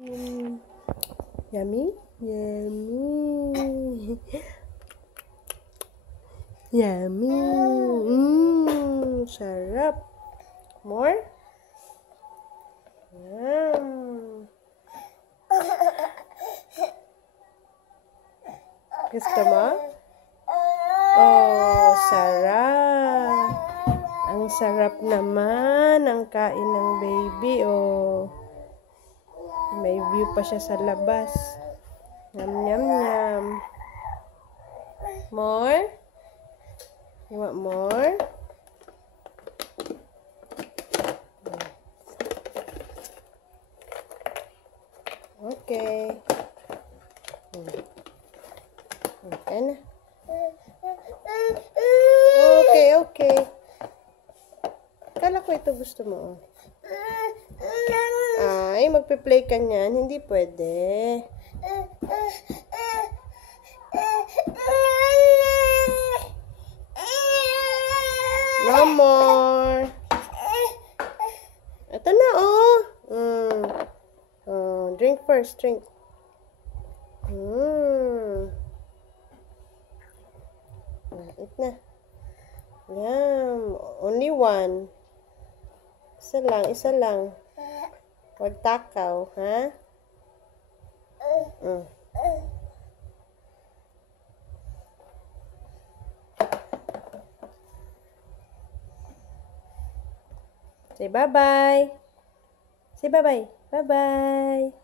Mm, yummy, yummy, yummy. Sarap. More? Yum. Gusto mo? Oh, sarap. Ang sarap naman ang kain ng baby. Oh. May view pa siya sa labas. Yum, yum, yum. More? You want more? Okay. Okay na. Okay, okay. Kala ko ito gusto mo. Ay, magpe-play ka niyan. Hindi pwede. No more. Ito na, oh. Drink first, drink. Eat na. Yum. Only one. Isa lang, isa lang. Huwag takaw, ha? Say bye-bye. Say bye-bye. Bye-bye.